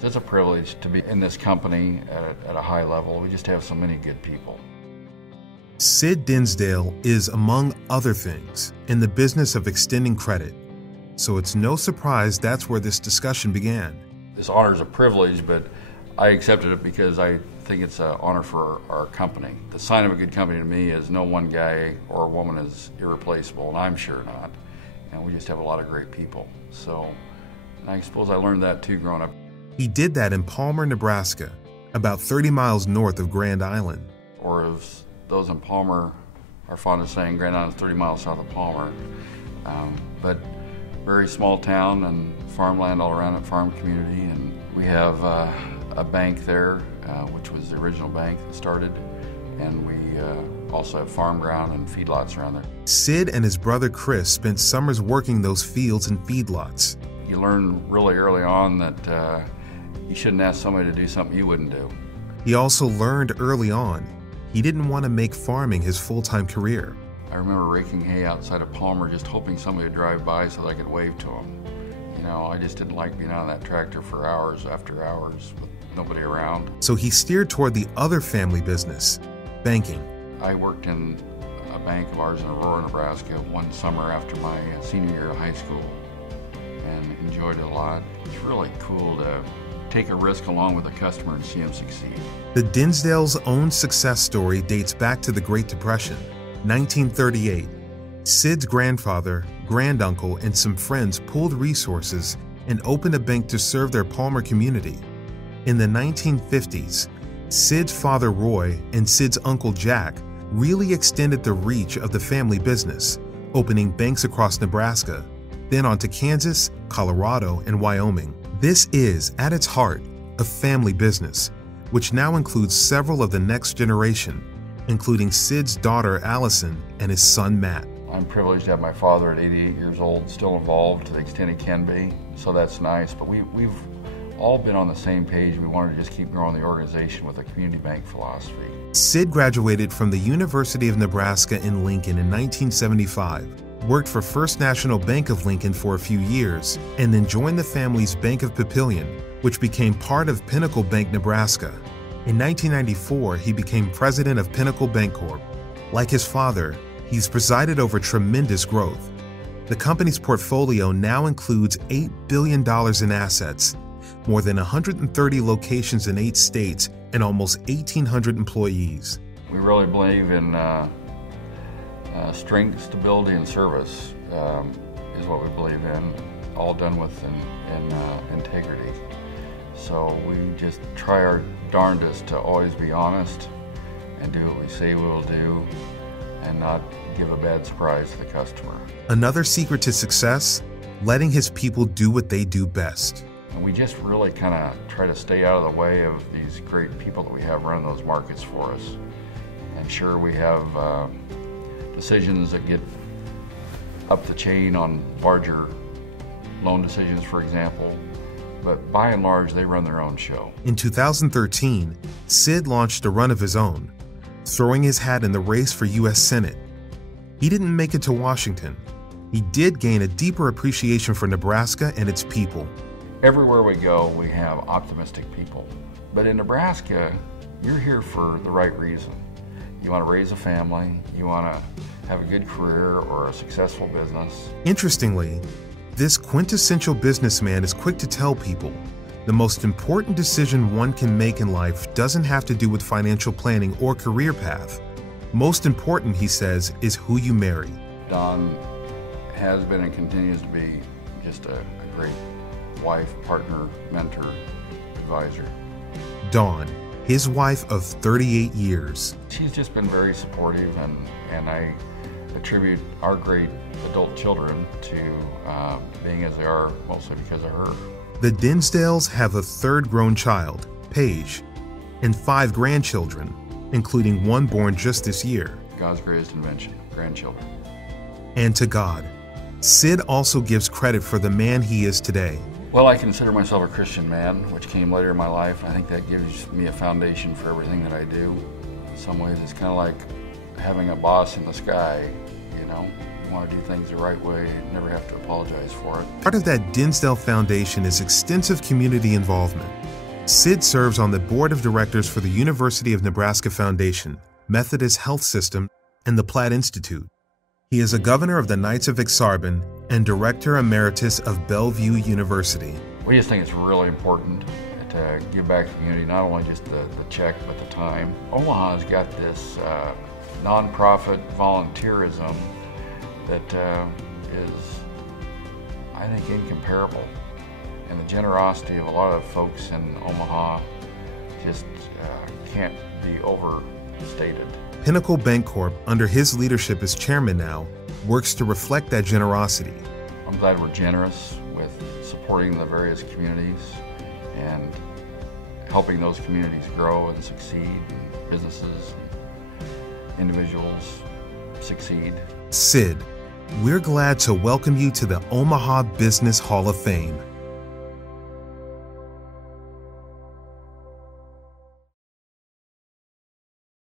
It's a privilege to be in this company at a high level. We just have so many good people. Sid Dinsdale is, among other things, in the business of extending credit. So it's no surprise that's where this discussion began. This honor is a privilege, but I accepted it because I think it's an honor for our company. The sign of a good company to me is no one guy or woman is irreplaceable, and I'm sure not. And we just have a lot of great people. So I suppose I learned that too growing up. He did that in Palmer, Nebraska, about 30 miles north of Grand Island. Or as those in Palmer are fond of saying, Grand Island is 30 miles south of Palmer. But very small town and farmland all around it, farm community. And we have a bank there, which was the original bank that started. And we also have farm ground and feedlots around there. Sid and his brother Chris spent summers working those fields and feedlots. You learn really early on that you shouldn't ask somebody to do something you wouldn't do. He also learned early on he didn't want to make farming his full-time career. I remember raking hay outside of Palmer, just hoping somebody would drive by so that I could wave to them. You know, I just didn't like being on that tractor for hours after hours with nobody around. So he steered toward the other family business, banking. I worked in a bank of ours in Aurora, Nebraska one summer after my senior year of high school and enjoyed it a lot. It's really cool to take a risk along with a customer and see them succeed. The Dinsdale's own success story dates back to the Great Depression, 1938. Sid's grandfather, granduncle, and some friends pooled resources and opened a bank to serve their Palmer community. In the 1950s, Sid's father Roy and Sid's uncle Jack really extended the reach of the family business, opening banks across Nebraska, then on to Kansas, Colorado, and Wyoming. This is, at its heart, a family business, which now includes several of the next generation, including Sid's daughter Allison and his son Matt. I'm privileged to have my father at 88 years old still involved to the extent he can be, so that's nice. But we've all been on the same page. We wanted to just keep growing the organization with a community bank philosophy. Sid graduated from the University of Nebraska in Lincoln in 1975, worked for First National Bank of Lincoln for a few years, and then joined the family's Bank of Papillion, which became part of Pinnacle Bank, Nebraska. In 1994, he became president of Pinnacle Bancorp. Like his father, he's presided over tremendous growth. The company's portfolio now includes $8 billion in assets, more than 130 locations in 8 states, and almost 1,800 employees. We really believe in strength, stability, and service is what we believe in, all done with integrity. So we just try our darndest to always be honest and do what we say we will do and not give a bad surprise to the customer. Another secret to success, letting his people do what they do best. And we just really kind of try to stay out of the way of these great people that we have running those markets for us. And sure, we have decisions that get up the chain on larger loan decisions, for example, but by and large, they run their own show. In 2013, Sid launched a run of his own, throwing his hat in the race for U.S. Senate. He didn't make it to Washington. He did gain a deeper appreciation for Nebraska and its people. Everywhere we go, we have optimistic people. But in Nebraska, you're here for the right reason. You want to raise a family, you want to have a good career or a successful business. Interestingly, this quintessential businessman is quick to tell people the most important decision one can make in life doesn't have to do with financial planning or career path. Most important, he says, is who you marry. Don has been and continues to be just a great wife, partner, mentor, advisor. Dawn, his wife of 38 years. She's just been very supportive, and I attribute our great adult children to being as they are mostly because of her. The Dinsdales have a third grown child, Paige, and 5 grandchildren, including one born just this year. God's greatest invention, grandchildren. And to God, Sid also gives credit for the man he is today. Well, I consider myself a Christian man, which came later in my life. I think that gives me a foundation for everything that I do. In some ways, it's kind of like having a boss in the sky, you know? You want to do things the right way and never have to apologize for it. Part of that Dinsdale Foundation is extensive community involvement. Sid serves on the board of directors for the University of Nebraska Foundation, Methodist Health System, and the Platt Institute. He is a governor of the Knights of Exarban and director emeritus of Bellevue University. We just think it's really important to give back to the community, not only just the check, but the time. Omaha's got this nonprofit volunteerism that is, I think, incomparable. And the generosity of a lot of folks in Omaha just can't be overstated. Pinnacle Bancorp, under his leadership as chairman now, works to reflect that generosity. I'm glad we're generous with supporting the various communities and helping those communities grow and succeed, and businesses and individuals succeed. Sid, we're glad to welcome you to the Omaha Business Hall of Fame.